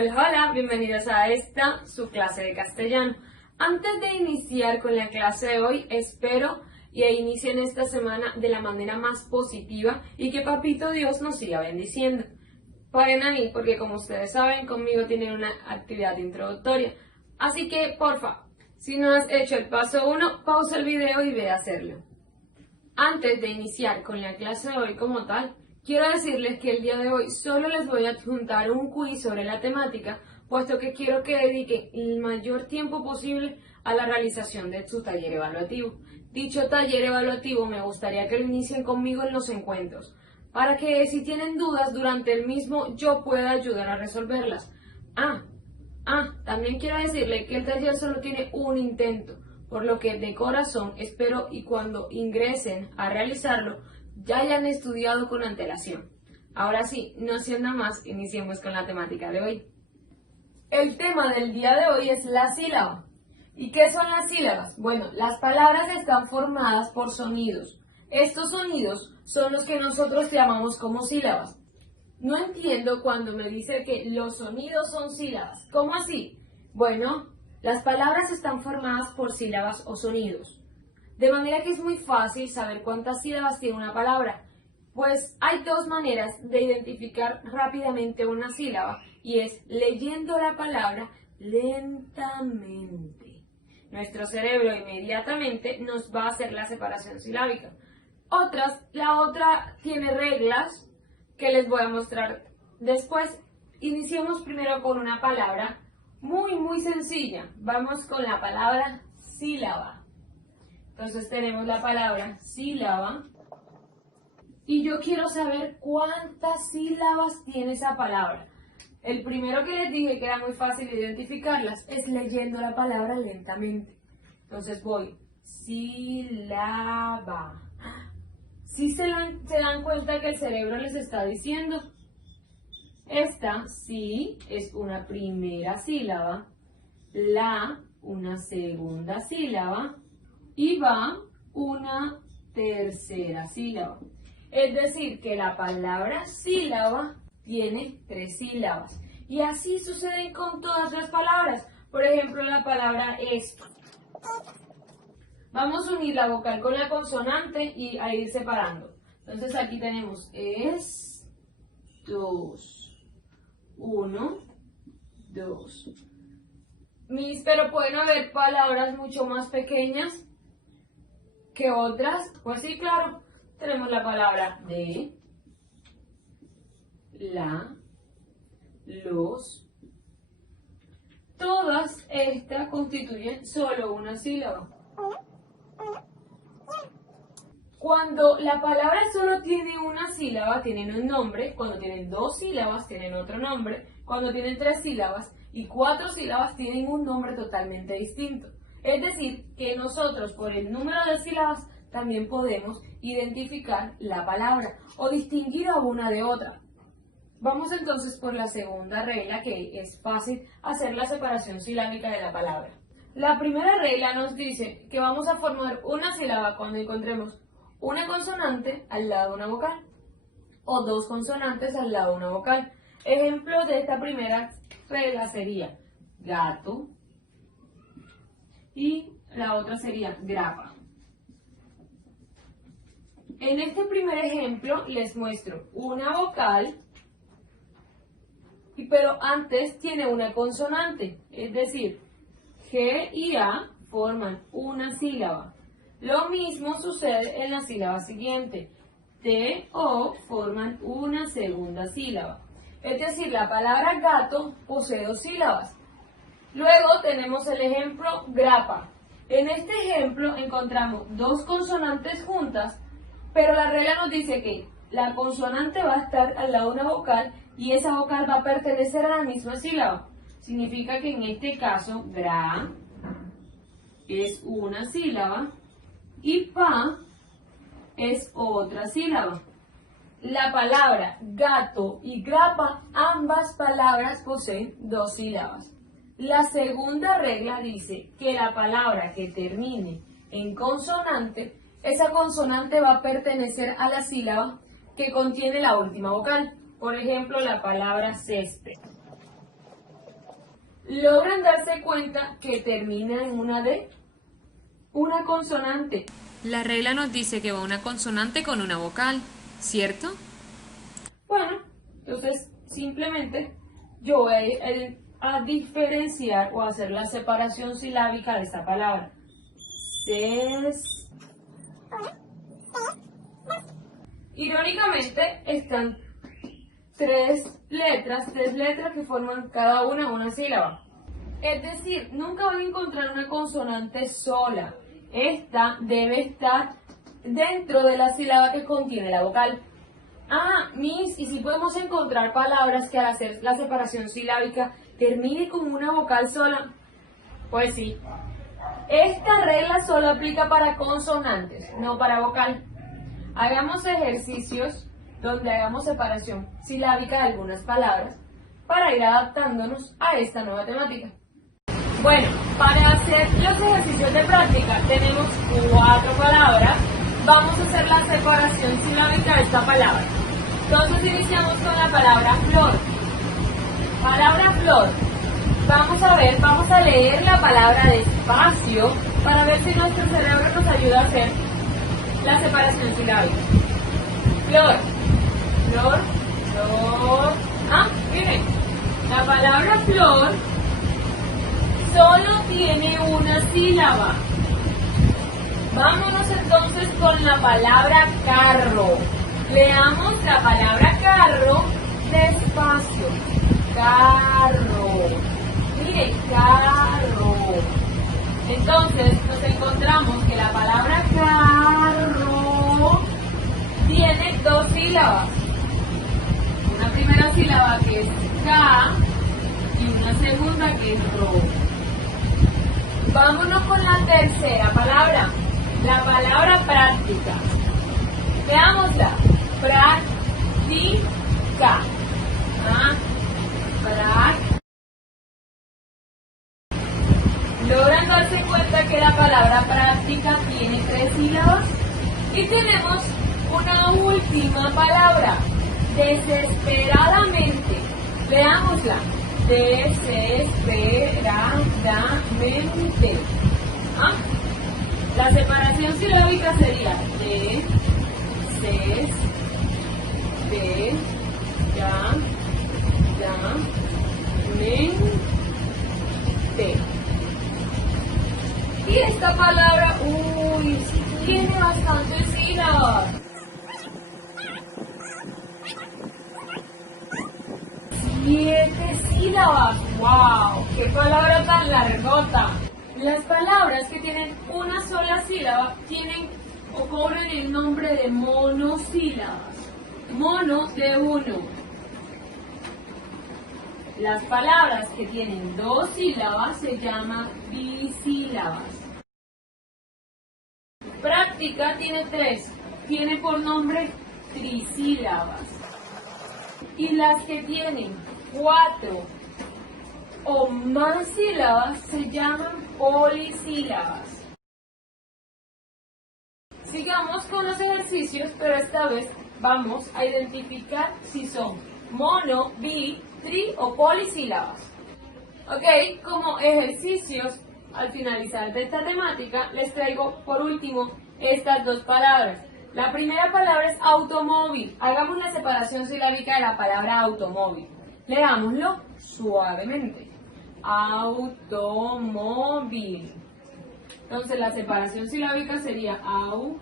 Hola, hola, bienvenidos a esta, su clase de castellano. Antes de iniciar con la clase de hoy, espero que inicien esta semana de la manera más positiva y que Papito Dios nos siga bendiciendo. Paren ahí porque como ustedes saben, conmigo tienen una actividad introductoria. Así que, porfa, si no has hecho el paso 1, pausa el video y ve a hacerlo. Antes de iniciar con la clase de hoy como tal, quiero decirles que el día de hoy solo les voy a adjuntar un quiz sobre la temática, puesto que quiero que dediquen el mayor tiempo posible a la realización de su taller evaluativo. Dicho taller evaluativo me gustaría que lo inicien conmigo en los encuentros, para que si tienen dudas durante el mismo yo pueda ayudar a resolverlas. También quiero decirle que el taller solo tiene un intento, por lo que de corazón espero y cuando ingresen a realizarlo ya hayan estudiado con antelación. Ahora sí, no siendo más, iniciemos con la temática de hoy. El tema del día de hoy es la sílaba. ¿Y qué son las sílabas? Bueno, las palabras están formadas por sonidos. Estos sonidos son los que nosotros llamamos como sílabas. No entiendo cuando me dice que los sonidos son sílabas. ¿Cómo así? Bueno, las palabras están formadas por sílabas o sonidos. De manera que es muy fácil saber cuántas sílabas tiene una palabra. Pues hay dos maneras de identificar rápidamente una sílaba y es leyendo la palabra lentamente. Nuestro cerebro inmediatamente nos va a hacer la separación silábica. La otra tiene reglas que les voy a mostrar después. Iniciemos primero con una palabra muy sencilla. Vamos con la palabra sílaba. Entonces tenemos la palabra sílaba y yo quiero saber cuántas sílabas tiene esa palabra. El primero que les dije que era muy fácil identificarlas es leyendo la palabra lentamente. Entonces voy, sílaba. ¿Sí se dan cuenta que el cerebro les está diciendo? Esta sí es una primera sílaba, la una segunda sílaba y va una tercera sílaba. Es decir, que la palabra sílaba tiene 3 sílabas. Y así sucede con todas las palabras. Por ejemplo, la palabra esto. Vamos a unir la vocal con la consonante y a ir separando. Entonces aquí tenemos es, 2, 1, 2. Pero pueden haber palabras mucho más pequeñas que otras. Pues sí, claro. Tenemos la palabra de, la, los. Todas estas constituyen solo una sílaba. Cuando la palabra solo tiene una sílaba, tienen un nombre. Cuando tienen 2 sílabas, tienen otro nombre. Cuando tienen 3 sílabas y 4 sílabas, tienen un nombre totalmente distinto. Es decir, que nosotros, por el número de sílabas, también podemos identificar la palabra o distinguir a una de otra. Vamos entonces por la segunda regla, que es fácil hacer la separación silábica de la palabra. La primera regla nos dice que vamos a formar una sílaba cuando encontremos una consonante al lado de una vocal o 2 consonantes al lado de una vocal. Ejemplo de esta primera regla sería gato y la otra sería grapa. En este primer ejemplo les muestro una vocal, pero antes tiene una consonante, es decir, G y A forman una sílaba. Lo mismo sucede en la sílaba siguiente, T, O forman una segunda sílaba. Es decir, la palabra gato posee 2 sílabas. Luego tenemos el ejemplo grapa. En este ejemplo encontramos 2 consonantes juntas, pero la regla nos dice que la consonante va a estar al lado de una vocal y esa vocal va a pertenecer a la misma sílaba. Significa que en este caso, gra es una sílaba y pa es otra sílaba. La palabra gato y grapa, ambas palabras poseen 2 sílabas. La segunda regla dice que la palabra que termine en consonante, esa consonante va a pertenecer a la sílaba que contiene la última vocal. Por ejemplo, la palabra césped. logran darse cuenta que termina en una D, una consonante. La regla nos dice que va una consonante con una vocal, ¿cierto? Bueno, entonces simplemente yo voy a diferenciar o hacer la separación silábica de esta palabra. Irónicamente están tres letras que forman cada una sílaba. Es decir, nunca van a encontrar una consonante sola. Esta debe estar dentro de la sílaba que contiene la vocal. Miss, ¿y si podemos encontrar palabras que al hacer la separación silábica termine con una vocal sola? Pues sí. Esta regla solo aplica para consonantes, no para vocal. Hagamos ejercicios donde hagamos separación silábica de algunas palabras para ir adaptándonos a esta nueva temática. Bueno, para hacer los ejercicios de práctica tenemos 4 palabras. Vamos a hacer la separación silábica de esta palabra. Entonces iniciamos con la palabra flor. Palabra flor. Vamos a leer la palabra despacio para ver si nuestro cerebro nos ayuda a hacer la separación silábica. Flor, flor, flor. Miren, la palabra flor solo tiene una sílaba. Vámonos entonces con la palabra carro. Leamos la palabra carro despacio. Carro. Miren, carro. Entonces nos encontramos que la palabra carro tiene 2 sílabas. Una primera sílaba que es ca y una segunda que es ro. Vámonos con la tercera palabra, la palabra práctica. Veámosla. Práctica. ¿Logran darse cuenta que la palabra práctica tiene 3 sílabas? Y tenemos una última palabra, desesperadamente. Veámosla. Desesperadamente. La separación silábica sería mente. Y esta palabra, tiene bastantes sílabas. 7 sílabas. ¡Wow! ¡Qué palabra tan largota! Las palabras que tienen una sola sílaba tienen o cobran el nombre de monosílabas. Mono de 1. Las palabras que tienen 2 sílabas se llaman bisílabas. Práctica tiene 3. Tiene por nombre trisílabas. Y las que tienen 4 o más sílabas se llaman polisílabas. Sigamos con los ejercicios, pero esta vez vamos a identificar si son mono, bi, tri o polisílabas. Ok, como ejercicios, al finalizar de esta temática, les traigo por último estas 2 palabras. La primera palabra es automóvil. Hagamos la separación silábica de la palabra automóvil. Leámoslo suavemente. Automóvil. Entonces la separación silábica sería automóvil.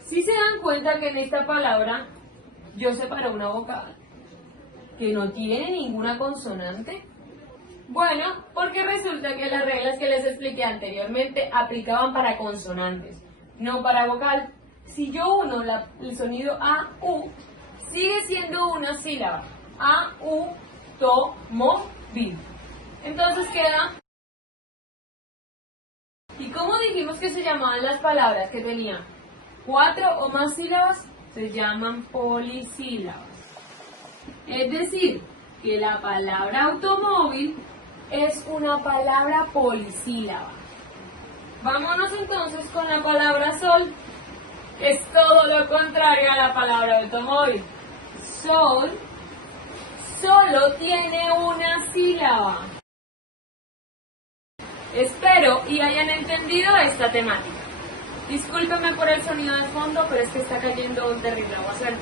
Si se dan cuenta que en esta palabra yo separé una vocal que no tiene ninguna consonante. Bueno, porque resulta que las reglas que les expliqué anteriormente aplicaban para consonantes, no para vocal. Si yo uno el sonido A, U, sigue siendo una sílaba. A, U, to, mo, bi. Entonces queda. ¿Y cómo dijimos que se llamaban las palabras que tenían 4 o más sílabas? Se llaman polisílabas. Es decir, que la palabra automóvil es una palabra polisílaba. Vámonos entonces con la palabra sol, que es todo lo contrario a la palabra automóvil. Sol solo tiene una sílaba. Espero y hayan entendido esta temática. Discúlpenme por el sonido de fondo, pero es que está cayendo un terrible aguacero.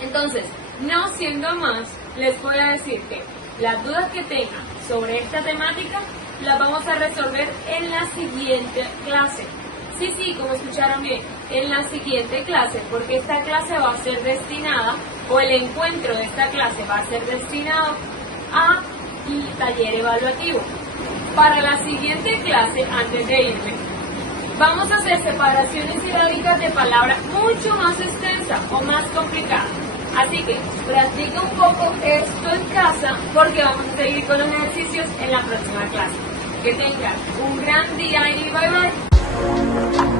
Entonces, no siendo más, les voy a decir que las dudas que tengan sobre esta temática las vamos a resolver en la siguiente clase. Sí, como escucharon bien, en la siguiente clase, porque esta clase va a ser destinada, o el encuentro de esta clase va a ser destinado a el taller evaluativo. Para la siguiente clase, antes de irme, vamos a hacer separaciones silábicas de palabras mucho más extensas o más complicadas. Así que practica un poco esto en casa porque vamos a seguir con los ejercicios en la próxima clase. Que tengas un gran día y bye bye.